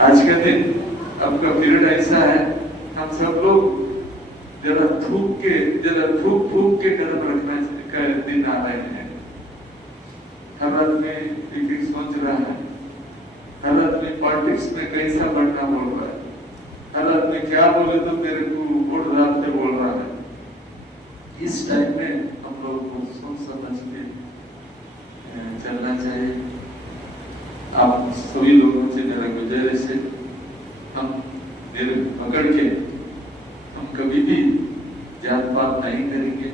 आज का दिन आपका पीरियड ऐसा है, हम सब लोग जरा थूक के, जरा थूक थूक के कदम रखना का दिन आ रहे हैं। हर आदमी एक एक सोच रहा है। हर आदमी पॉलिटिक्स में कैसा बढ़ना बोल रहा है। हर आदमी क्या बोले तो मेरे को वोट डालते बोल रहा है। इस टाइम में हम लोग को सोच समझ के चलना चाहिए। आप सभी लोगों से मेरा गुजारिश है हम मेरे पकड़ के हम कभी भी जात पात नहीं करेंगे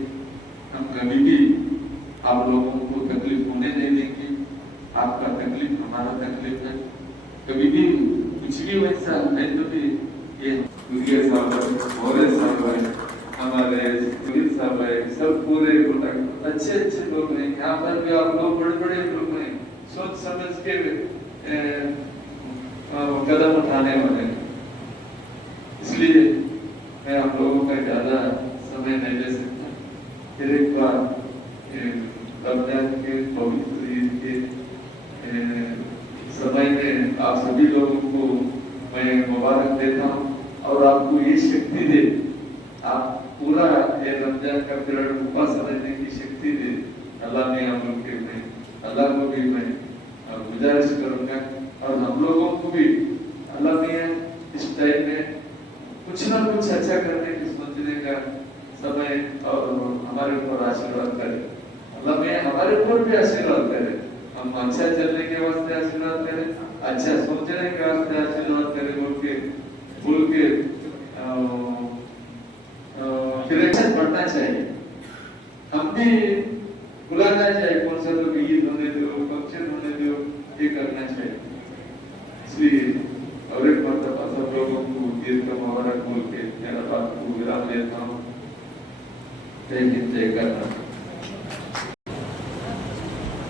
हम कभी भी आप लोगों को तकलीफ़ होने नहीं देंगे। आपका तकलीफ़ हमारा तकलीफ़ है। कभी भी कुछ भी वैसा है तो भी ये दुर्गे साहब है मोरे साहब है, हमारे सुनील साहब है, सब पूरे अच्छे अच्छे लोग हैं। यहाँ पर भी आप लोग बड़े बड़े लोग हैं। सोच समझ के कदम उठाने वाले इसलिए मैं आप लोगों का ज़्यादा समय नहीं ले सकता फिर एक बार अ, रमज़ान के पवित्र ईद के अ, समय में आप सभी लोगों को मैं मुबारक देता हूँ और आपको ये शक्ति दे। आप पूरा ये रमज़ान का पीरियड उपवास रहने की शक्ति दे। अल्लाह ने हम लोग के मैं अल्लाह को भी मैं गुजारिश करूँगा और हम लोगों को भी। अल्लाह ने इस टाइम में कुछ ना कुछ अच्छा करने की सोचने का समय और हमारे ऊपर आशीर्वाद करे। अल्लाह में हमारे ऊपर भी आशीर्वाद करे। हम अच्छा चलने के वास्ते आशीर्वाद करे। अच्छा सोचने के वास्ते आशीर्वाद करे बोल के बोल के डायरेक्शन बढ़ना चाहिए। हम भी बुलाना चाहिए कौन सा लोग ईद होने दो फ़ंक्शन होने दो, ये करना चाहिए। इसलिए और एक मरतबा सब लोगों को ईद का मुबारक बोल के, मेरा बात को विराम देता हूँ। जय हिंद जय कर्नाटक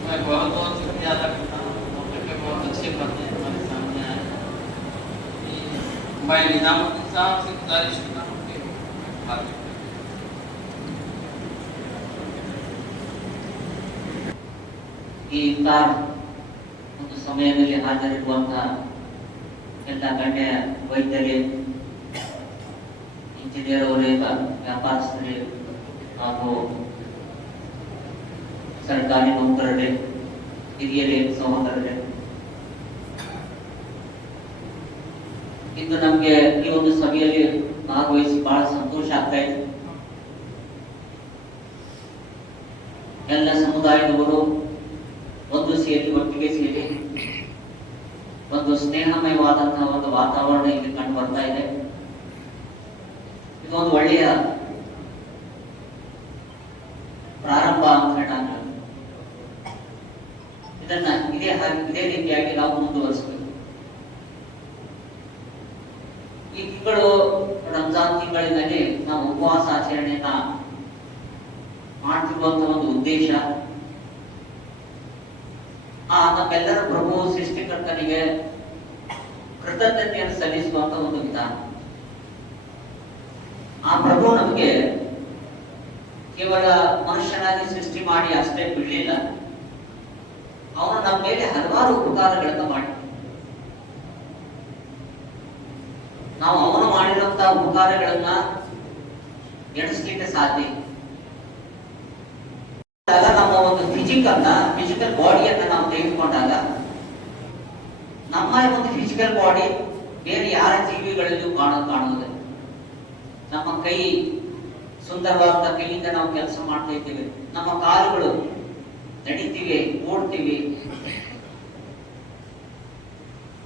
मैं बहुत बहुत शुक्रिया अदा करता हूँ मौके पे बहुत अच्छे बातें हमारे सामने आए कि मैं निजामुद्दीन साहब से गुजारिश करता हूँ कि बात करें। ಈ ಇಫ್ತಾರ್ ಒಂದು ಸಮಯದಲ್ಲಿ ಹಾಜರಿರುವಂತಹ ಎಲ್ಲ ಗಣ್ಯ ವೈದ್ಯರೇ ಇಂಜಿನಿಯರ್ ಅವರೇ ವ್ಯಾಪಾರಸ್ಥರೇ ಹಾಗೂ ಸರ್ಕಾರಿ ನೌಕರರೇ ಹಿರಿಯರೇ ಸಹೋದರರೇ ಇಂದು ನಮಗೆ ಈ ಒಂದು ಸಭೆಯಲ್ಲಿ ಭಾಗವಹಿಸಿ ಬಹಳ ಸಂತೋಷ ಆಗ್ತಾ ಇದೆ. ಎಲ್ಲ ಸಮುದಾಯದವರು ಒಂದು ಸೇರಿ ಒಟ್ಟಿಗೆ ಸೇರಿ ಒಂದು ಸ್ನೇಹಮಯವಾದಂತಹ ಒಂದು ವಾತಾವರಣ ಇಲ್ಲಿ ಕಂಡು ಬರ್ತಾ ಇದೆ. ಇದೊಂದು ಒಳ್ಳೆಯ ಪ್ರಾರಂಭ ಅಂತ ಹೇಳಾಗ ಇದನ್ನ ಇದೇ ಹಾಗೆ, ಇದೇ ರೀತಿಯಾಗಿ ನಾವು ಮುಂದುವರಿಸಬೇಕು. ಈ ತಿಂಗಳು ರಂಜಾನ್ ತಿಂಗಳಿನಲ್ಲಿ ನಾವು ಉಪವಾಸ ಆಚರಣೆಯನ್ನ ಮಾಡ್ತಿರುವಂತ ಒಂದು ಉದ್ದೇಶ. ಆ ನಮ್ಮೆಲ್ಲರ ಪ್ರಭು ಸೃಷ್ಟಿಕರ್ತನಿಗೆ ಕೃತಜ್ಞತೆಯನ್ನು ಸಲ್ಲಿಸುವಂತ ಒಂದು ವಿಧಾನ. ಆ ಪ್ರಭು ನಮಗೆ ಕೇವಲ ಮನುಷ್ಯನಾಗಿ ಸೃಷ್ಟಿ ಮಾಡಿ ಅಷ್ಟೇ ಬಿಡಲಿಲ್ಲ ಅವನು ನಮ್ಮ ಮೇಲೆ ಹಲವಾರು ಉಪಕಾರಗಳನ್ನು ಮಾಡಿ ನಾವು ಅವನು ಮಾಡಿರುವಂತಹ ಉಪಕಾರಗಳನ್ನ ಎಣಿಸ್ಲಿಕ್ಕೆ ಸಾಧ್ಯ. ನಮ್ಮ ಒಂದು ಫಿಸಿಕ್ ಅನ್ನ ಫಿಸಿಕಲ್ ಬಾಡಿಯನ್ನ ನಾವು ತೆಗೆದುಕೊಂಡಾಗ ನಮ್ಮ ಒಂದು ಫಿಸಿಕಲ್ ಬಾಡಿ ಬೇರೆ ಯಾರ ಜೀವಿಗಳಲ್ಲೂ ಕಾಣ, ಕಾಣುವುದಿಲ್ಲ. ನಮ್ಮ ಕೈ ಸುಂದರವಾದ ಕೈಯಿಂದ ನಾವು ಕೆಲಸ ಮಾಡ್ತಾ ಇದ್ದೇವೆ. ನಮ್ಮ ಕಾಲುಗಳು ನಡಿತೀವಿ, ಓಡ್ತೀವಿ.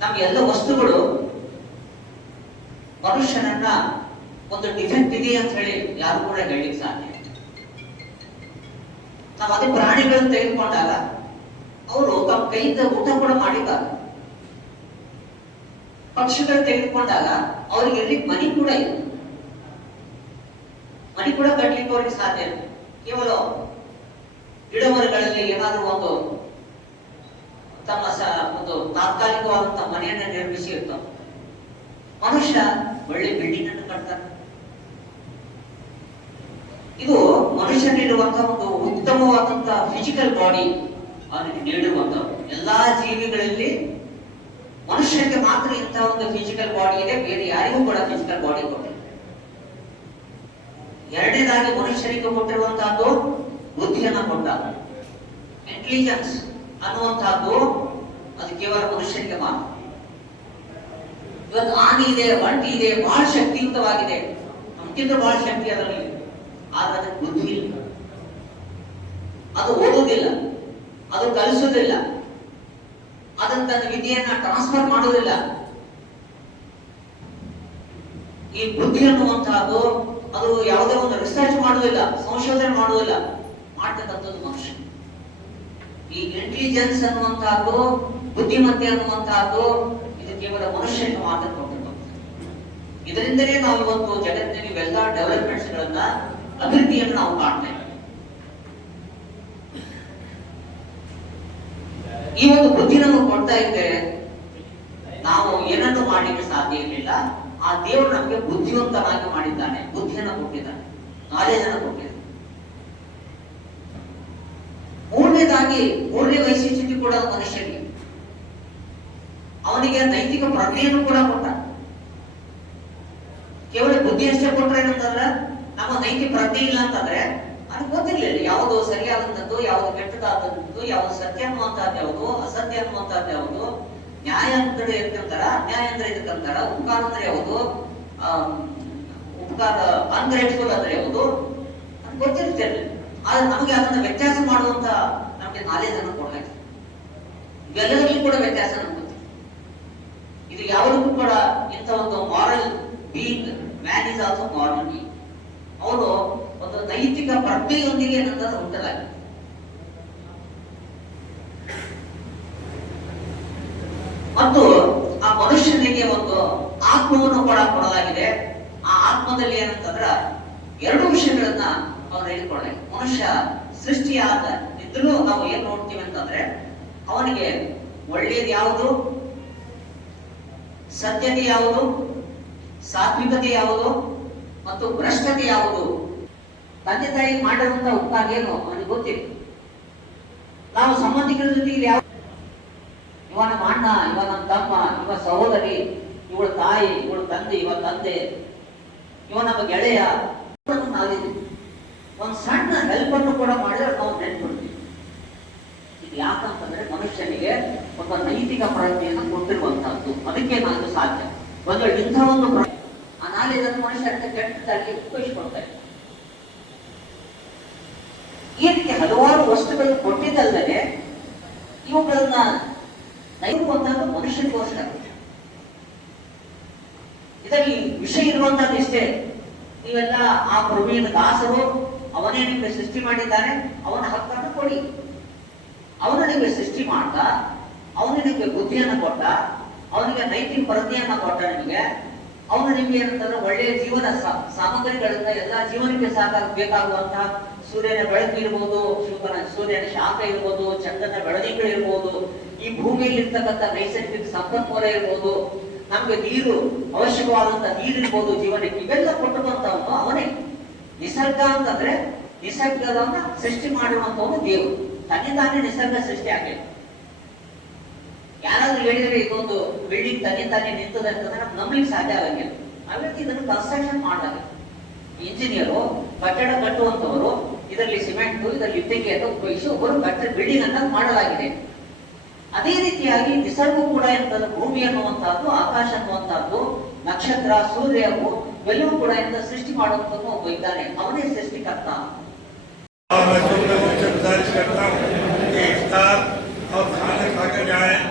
ನಮ್ಮ ಎಲ್ಲ ವಸ್ತುಗಳು ಮನುಷ್ಯನನ್ನ ಒಂದು ಡಿಫೆಕ್ಟ್ ಇದೆ ಅಂತ ಹೇಳಿ ಯಾರು ಕೂಡ ಹೇಳಲಿಕ್ಕೆ ಸಾಧ್ಯ ಇಲ್ಲ. ನಾವು ಅದೇ ಪ್ರಾಣಿಗಳನ್ನು ತೆಗೆದುಕೊಂಡಾಗ ಅವರು ತಮ್ಮ ಕೈಯಿಂದ ಊಟ ಕೂಡ ಮಾಡಿದ್ದಾರೆ. ಪಕ್ಷಿಗಳು ತೆಗೆದುಕೊಂಡಾಗ ಅವ್ರಿಗೆ ಇರ್ಲಿಕ್ಕೆ ಮನಿ ಕೂಡ ಇಲ್ಲ. ಮನಿ ಕೂಡ ಕಟ್ಟಲಿಕ್ಕೆ ಅವ್ರಿಗೆ ಸಾಧ್ಯ ಇಲ್ಲ. ಕೇವಲ ಗಿಡಮರಗಳಲ್ಲಿ ಏನಾದರೂ ಒಂದು ತಮ್ಮ ಸ ಒಂದು ತಾತ್ಕಾಲಿಕವಾದಂತಹ ಮನೆಯನ್ನು ನಿರ್ಮಿಸಿ ಇರ್ತಾವ ಮನುಷ್ಯ ಒಳ್ಳೆ ಬಿಲ್ಡಿಂಗ್ ಅನ್ನು ಕಟ್ತಾನೆ ಇದು ಮನುಷ್ಯನಿರುವಂತಹ ಒಂದು ಉತ್ತಮವಾದಂತಹ ಫಿಸಿಕಲ್ ಬಾಡಿ ಅವನಿಗೆ ನೀಡುವಂತ ಎಲ್ಲಾ ಜೀವಿಗಳಲ್ಲಿ ಮನುಷ್ಯ ಮನುಷ್ಯನಿಗೆ ಮಾತ್ರ ಇಂತಹ ಒಂದು ಫಿಸಿಕಲ್ ಬಾಡಿ ಇದೆ, ಬೇರೆ ಯಾರಿಗೂ ಕೂಡ ಫಿಸಿಕಲ್ ಬಾಡಿ ಕೊಟ್ಟಿಲ್ಲ. ಎರಡನೇದಾಗಿ ಮನುಷ್ಯನಿಗೆ ಕೊಟ್ಟಿರುವಂತಹದ್ದು ಬುದ್ಧಿಯನ್ನು ಕೊಟ್ಟ ಇಂಟೆಲಿಜೆನ್ಸ್ ಅನ್ನುವಂತಹದ್ದು ಅದು ಕೇವಲ ಮನುಷ್ಯನಿಗೆ ಮಾತ್ರ. ಇವತ್ತು ಆನೆ ಇದೆ ಒಂಟಿ ಇದೆ, ಬಹಳ ಶಕ್ತಿಯುತವಾಗಿದೆ. ನಮ್ಗಿಂತ ಬಹಳ ಶಕ್ತಿ ಅದರಲ್ಲಿ. ಆದ್ರೆ ಅದಕ್ಕೆ ಬುದ್ಧಿ ಇಲ್ಲ. ಅದು ಓದುವುದಿಲ್ಲ ಅದು ಕಲಿಸುವುದಿಲ್ಲ ಅದನ್ನ ತನ್ನ ವಿದ್ಯೆಯನ್ನ ಟ್ರಾನ್ಸ್ಫರ್ ಮಾಡುವುದಿಲ್ಲ ಈ ಬುದ್ಧಿ ಅನ್ನುವಂತಹದ್ದು ಅದು ಯಾವುದೇ ಒಂದು ರಿಸರ್ಚ್ ಮಾಡುವುದಿಲ್ಲ, ಸಂಶೋಧನೆ ಮಾಡುವುದಿಲ್ಲ. ಮಾಡ್ತಕ್ಕಂಥದ್ದು ಮನುಷ್ಯ. ಈ ಇಂಟೆಲಿಜೆನ್ಸ್ ಅನ್ನುವಂತಹದ್ದು ಬುದ್ಧಿಮತ್ತೆ ಅನ್ನುವಂತಹದ್ದು ಕೇವಲ ಮನುಷ್ಯನ ಮಾತ್ರ ಕೊಟ್ಟಿರುವಂಥದ್ದು ಇದರಿಂದಲೇ ನಾವು ಇವತ್ತು ಜಗತ್ತಿನಲ್ಲಿ ಇವೆಲ್ಲ ಡೆವಲಪ್ಮೆಂಟ್ಸ್ ಗಳನ್ನ ಅಭಿವೃದ್ಧಿಯನ್ನು ನಾವು ಕಾಣ್ತೇವೆ ಈ ಒಂದು ಬುದ್ಧಿ ನಮಗೆ ಕೊಡ್ತಾ ಇದ್ದರೆ ನಾವು ಏನನ್ನು ಮಾಡಲಿಕ್ಕೆ ಸಾಧ್ಯ ಇರಲಿಲ್ಲ. ಆ ದೇವರು ನಮಗೆ ಬುದ್ಧಿವಂತನಾಗಿ ಮಾಡಿದ್ದಾನೆ. ಬುದ್ಧಿಯನ್ನು ಕೊಟ್ಟಿದ್ದಾನೆ. ನಾಲೆಜ್ ಅನ್ನು ಕೊಟ್ಟಿದ್ದಾನೆ. ಮೂರನೇದಾಗಿ ಮೂರನೇ ವಯಸ್ಸಿನ ಕೂಡ ಮನುಷ್ಯನಿಗೆ ಅವನಿಗೆ ನೈತಿಕ ಪ್ರಜ್ಞೆಯನ್ನು ಕೂಡ ಕೊಟ್ಟ. ಕೇವಲ ಬುದ್ಧಿ ಅಷ್ಟೇ ಕೊಟ್ರೆ ಏನಂತಂದ್ರೆ, ನಮ್ಮ ನೈತಿಕ ಪ್ರಜ್ಞೆ ಇಲ್ಲ ಅಂತಂದ್ರೆ, ಅದು ಗೊತ್ತಿರ್ಲಿಲ್ಲ ಯಾವುದು ಸರಿಯಾದಂಥದ್ದು ಯಾವುದು ಕೆಟ್ಟದಾದಂಥದ್ದು ಯಾವುದು ಸತ್ಯ ಅನ್ನುವಂತಹದ್ದು ಯಾವುದು ಅಸತ್ಯ ಅನ್ನುವಂತಹದ್ದು ಯಾವುದು, ನ್ಯಾಯ ಅಂದ್ರೆ ಎದಕ್ಕಂತಾರ ಅನ್ಯಾಯ ಅಂದ್ರೆ ಎದಕ್ಕಂತಾರ ಉಪಕಾರ ಅಂದ್ರೆ ಯಾವುದು? ಉಪಕಾರ, ಅನ್ಗ್ರೇಟ್ಫುಲ್ ಅಂದ್ರೆ ಯಾವುದು? ಅದು ಗೊತ್ತಿರ್ತಿರ್ಲಿಲ್ಲ ಆದ್ರೆ ನಮಗೆ ಅದನ್ನ ವ್ಯತ್ಯಾಸ ಮಾಡುವಂತ ನಮಗೆ ನಾಲೆಜ್ ಅನ್ನು ಕೊಡಲಾಗಿದೆ ಇವೆಲ್ಲದರಲ್ಲಿ ಕೂಡ ವ್ಯತ್ಯಾಸ ನಮ್ಗೆ. ಇದು ಯಾವುದಕ್ಕೂ ಕೂಡ ಇಂಥ ಒಂದು moral being man is also moral being ಅವನು ಒಂದು ನೈತಿಕ ಪ್ರಜ್ಞೆಯೊಂದಿಗೆ ಏನಂತಂದ್ರೆ ಉಂಟಲಾಗಿದೆ ಮತ್ತು ಆ ಮನುಷ್ಯನಿಗೆ ಒಂದು ಆತ್ಮವನ್ನು ಕೂಡ ಕೊಡಲಾಗಿದೆ. ಆ ಆತ್ಮದಲ್ಲಿ ಏನಂತಂದ್ರ ಎರಡು ವಿಷಯಗಳನ್ನ ಅವನು ಹೇಳಿಕೊಳ್ಳಿ. ಮನುಷ್ಯ ಸೃಷ್ಟಿಯಾದ ಇದ್ರೂ ನಾವು ಏನ್ ನೋಡ್ತೀವಿ ಅಂತಂದ್ರೆ ಅವನಿಗೆ ಒಳ್ಳೇದು ಯಾವುದು ಸತ್ಯತೆ ಯಾವುದು? ಸಾತ್ವಿಕತೆ ಯಾವುದು? ಮತ್ತು ಭ್ರಷ್ಟತೆ ಯಾವುದು? ತಂದೆ ತಾಯಿ ಮಾಡಿರುವಂತ ಉಪಕಾರ ಏನು? ಗೊತ್ತಿಲ್ಲ. ನಾವು ಸಂಬಂಧಿಕರ ಜೊತೆಗೆ ಯಾವ ಇವ ನಮ್ಮ ಅಣ್ಣ, ಇವ ನಮ್ಮ ತಮ್ಮ, ಇವ ಸಹೋದರಿ, ಇವಳ ತಾಯಿ, ಇವಳ ತಂದೆ, ಇವ ತಂದೆ, ಇವ ನಮ್ಮ ಗೆಳೆಯ. ಒಂದು ಸಣ್ಣ ಹೆಲ್ಪ್ ಅನ್ನು ಕೂಡ ಮಾಡಿದ್ರೆ ನಾವು ನೆನ್ಪಿಡ್ತೀವಿ. ಇದು ಯಾಕಂತಂದ್ರೆ ಮನುಷ್ಯನಿಗೆ ಒಬ್ಬ ನೈತಿಕ ಪ್ರಜ್ಞೆಯನ್ನು ಕೊಟ್ಟಿರುವಂತಹದ್ದು ಅದಕ್ಕೆ ನಾನು ಸಾಧ್ಯ. ಒಂದು ಇಂಥ ಒಂದು ಆ ನಾಲೆಜ್ ಮನುಷ್ಯ ಅಂತ ಕೆಟ್ಟದಾಗಿ ಉಪಯೋಗಿಸ್ಕೊಳ್ತಾರೆ. ಈ ರೀತಿ ಹಲವಾರು ವಸ್ತುಗಳನ್ನು ಕೊಟ್ಟಿದ್ದಲ್ಲದೆ ಇವುಗಳನ್ನ ನೈರುವಂತಹ ಮನುಷ್ಯನಿಗೋಸ್ಕರ ಇದರಲ್ಲಿ ವಿಷಯ ಇರುವಂತಹ ಇಷ್ಟೇ ನೀವೆಲ್ಲ ಆ ಪ್ರಭುವಿನ ದಾಸರು, ಅವನೇ ನಿಮಗೆ ಸೃಷ್ಟಿ ಮಾಡಿದ್ದಾನೆ ಅವನ ಹಕ್ಕನ್ನು ಕೊಡಿ. ಅವನು ನಿಮಗೆ ಸೃಷ್ಟಿ ಮಾಡ್ದ, ಅವನು ನಿಮಗೆ ಬುದ್ಧಿಯನ್ನು ಕೊಟ್ಟ ಅವನಿಗೆ ನೈತಿಕ ಪ್ರಜ್ಞೆಯನ್ನ ಕೊಟ್ಟ ನಿಮಗೆ. ಅವನು ನಿಮ್ಗೆ ಏನಂತಂದ್ರೆ ಒಳ್ಳೆಯ ಜೀವನ ಸಾಮಗ್ರಿಗಳನ್ನ ಎಲ್ಲಾ ಜೀವನಕ್ಕೆ ಸಾಕಾಗ ಬೇಕಾಗುವಂತಹ ಸೂರ್ಯನ ಬೆಳಕು ಇರ್ಬೋದು ಶಿವನ ಸೂರ್ಯನ ಶಾಖ ಇರ್ಬೋದು, ಚಂದ್ರನ ಬೆಳದಿಂಗಳು ಇರ್ಬೋದು, ಈ ಭೂಮಿಯಲ್ಲಿ ಇರ್ತಕ್ಕಂಥ ನೈಸರ್ಗಿಕ ಸಂಪನ್ಮೂಲ ಇರ್ಬೋದು. ನಮ್ಗೆ ನೀರು, ಅವಶ್ಯಕವಾದಂತ ನೀರು ಇರ್ಬೋದು ಜೀವನಕ್ಕೆ. ಇವೆಲ್ಲ ಕೊಟ್ಟುವಂತವನು ಅವನೇ. ನಿಸರ್ಗ ಅಂತಂದ್ರೆ ನಿಸರ್ಗವನ್ನ ಸೃಷ್ಟಿ ಮಾಡಿರುವಂತವನು ದೇವರು. ತನ್ನಿಂದಾನೇ ನಿಸರ್ಗ ಸೃಷ್ಟಿ ಆಗಿಲ್ಲ ಯಾರಾದ್ರೂ ಹೇಳಿದ್ರೆ ಇದೊಂದು ಬಿಲ್ಡಿಂಗ್ ತನ್ನಿಂದಾನೇ ನಿಂತದೆ ಅಂತಂದ್ರೆ ನಮ್ಗೆ ನಂಬಲಿಕ್ಕೆ ಸಾಧ್ಯ ಆಗಂಗಿಲ್ಲ ಹಾಗಾಗಿ ಇದನ್ನು ಕನ್ಸ್ಟ್ರಕ್ಷನ್ ಮಾಡಲಾಗಿದೆ ಇಂಜಿನಿಯರು ಕಟ್ಟಡ ಕಟ್ಟುವಂತವರು ಇದರಲ್ಲಿ ಸಿಮೆಂಟ್ ಇದರಲ್ಲಿ ಇಟ್ಟಿಗೆಯನ್ನು ಉಪಯೋಗಿಸಿ ಒಬ್ಬರು ಕಟ್ಟಡ ಬಿಲ್ಡಿಂಗ್ ಅನ್ನ ಮಾಡಲಾಗಿದೆ ಅದೇ ರೀತಿಯಾಗಿ ನಿಸರ್ಗ ಕೂಡ ಎಂತಂದ್ರೆ ಭೂಮಿ ಅನ್ನುವಂತಹದ್ದು ಆಕಾಶ ಅನ್ನುವಂತಹದ್ದು ನಕ್ಷತ್ರ ಸೂರ್ಯವು ಇವೆಲ್ಲವೂ ಕೂಡ ಎಂತ ಸೃಷ್ಟಿ ಮಾಡುವಂತದ್ದು ಒಬ್ಬ ಇದ್ದಾನೆ ಅವನೇ ಸೃಷ್ಟಿಕರ್ತ और मैं तुम लोगों से गुजारिश करता हूँ कि इफ्तार और खाना खाकर जाएं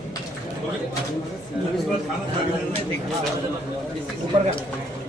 ऊपर का।